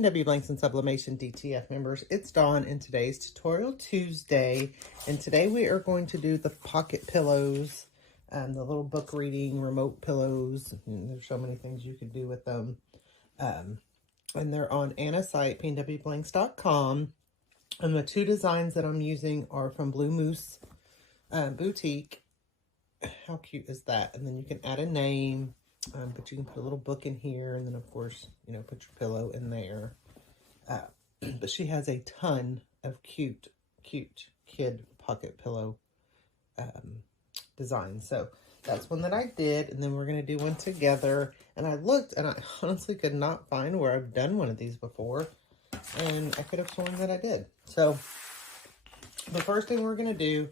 P&W Blanks and Sublimation DTF members, it's Dawn in today's Tutorial Tuesday, and today we are going to do the pocket pillows, the little book reading remote pillows. And there's so many things you can do with them, and they're on Anna's site, pnwblanks.com, and the two designs that I'm using are from BlueMooseBoutique. How cute is that? And then you can add a name. But you can put a little book in here, and then of course, you know, put your pillow in there. But she has a ton of cute kid pocket pillow designs. So that's one that I did, and then we're going to do one together. And I looked, and I honestly could not find where I've done one of these before, and I could have sworn that I did. So the first thing we're going to do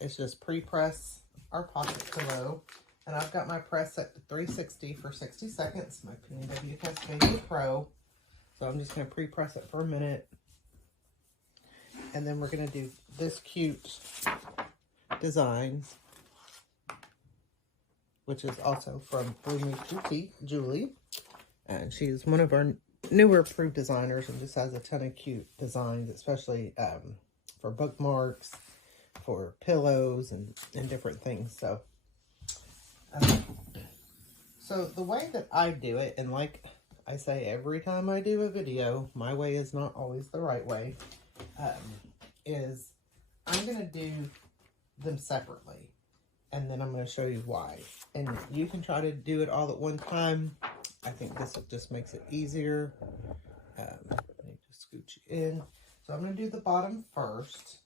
is just pre-press our pocket pillow. And I've got my press set to 360 for 60 seconds, my P&W Cascadia Pro. So I'm just going to pre-press it for a minute. And then we're going to do this cute design, which is also from BlueMooseBoutique, Julie. And she's one of our newer approved designers and just has a ton of cute designs, especially for bookmarks, for pillows, and different things. So the way that I do it, and like I say every time I do a video, my way is not always the right way, is I'm going to do them separately, and then I'm going to show you why. And you can try to do it all at one time. I think this just makes it easier. Let me just scooch you in. So I'm going to do the bottom first,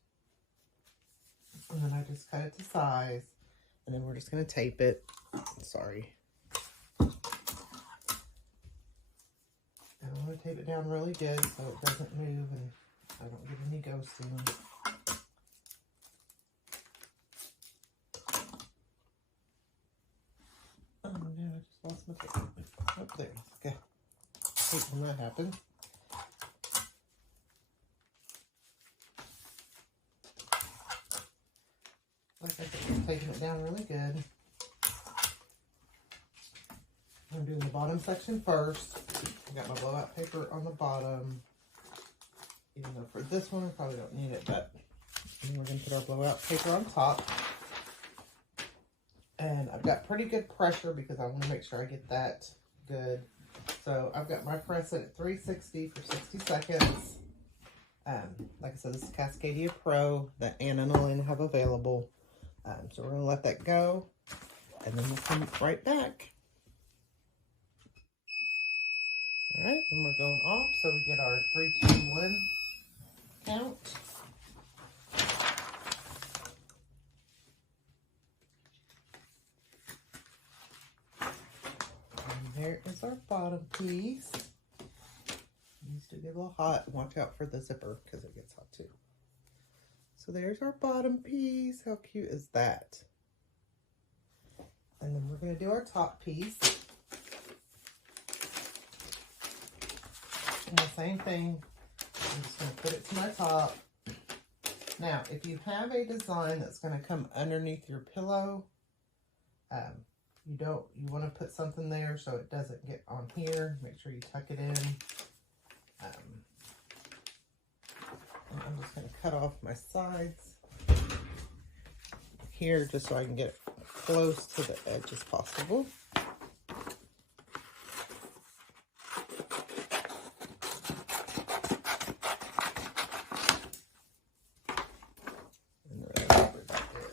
and then I just cut it to size. And then we're just going to tape it. Sorry. And I'm going to tape it down really good so it doesn't move and I don't get any ghosting. Oh no, I just lost my tape. Oh, there. Okay. I hate when that happens. Like I said, I'm taking it down really good. I'm doing the bottom section first. I got my blowout paper on the bottom. Even though for this one, I probably don't need it, but then we're going to put our blowout paper on top. And I've got pretty good pressure because I want to make sure I get that good. So I've got my press set at 360 for 60 seconds. Like I said, this is Cascadia Pro that Anna and Elaine have available. So we're going to let that go, and then we'll come right back. All right, and we're going off, so we get our 3, 2, 1 count. And there is our bottom piece. It needs to get a little hot. Watch out for the zipper because it gets hot too. So there's our bottom piece. How cute is that? And then we're going to do our top piece. And the same thing. I'm just going to put it to my top. Now, if you have a design that's going to come underneath your pillow, you want to put something there so it doesn't get on here. Make sure you tuck it in. I'm just going to cut off my sides here just so I can get it close to the edge as possible. And whatever that is.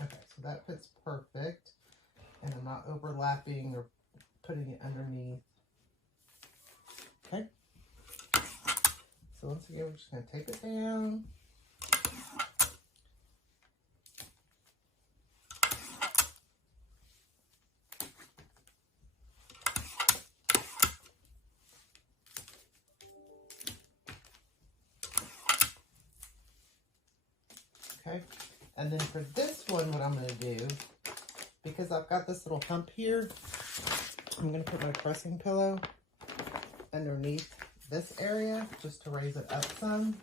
Okay, so that fits perfect. And I'm not overlapping or putting it underneath. Okay. So once again, we're just going to tape it down. Okay. And then for this one, what I'm going to do, because I've got this little hump here, I'm going to put my pressing pillow underneath this area just to raise it up some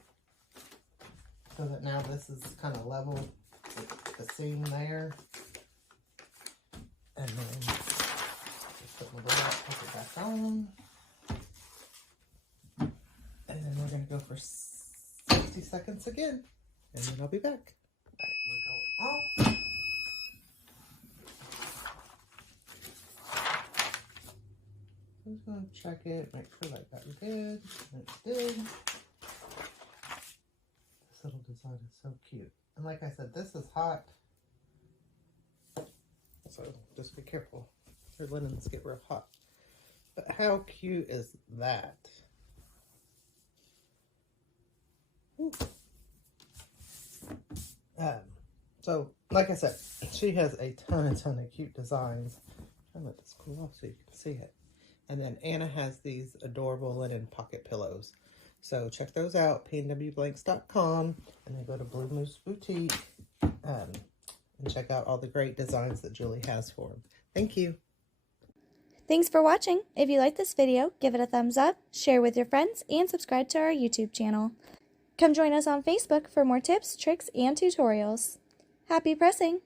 so that now this is kind of level with the seam there. And then just put my blowout paper back on. go for 60 seconds again, and then I'll be back. All right, we're going off. I'm just going to check it, make sure that got good. And it did. This little design is so cute. And like I said, this is hot. So just be careful. Your linens get real hot. But how cute is that? So like I said, she has a ton of cute designs. I'll let this cool off so you can see it. And then Anna has these adorable linen pocket pillows. So check those out, pnwblanks.com, and then go to BlueMooseBoutique and check out all the great designs that Julie has for them. Thank you. Thanks for watching. If you like this video, give it a thumbs up, share with your friends, and subscribe to our YouTube channel. Come join us on Facebook for more tips, tricks, and tutorials. Happy pressing!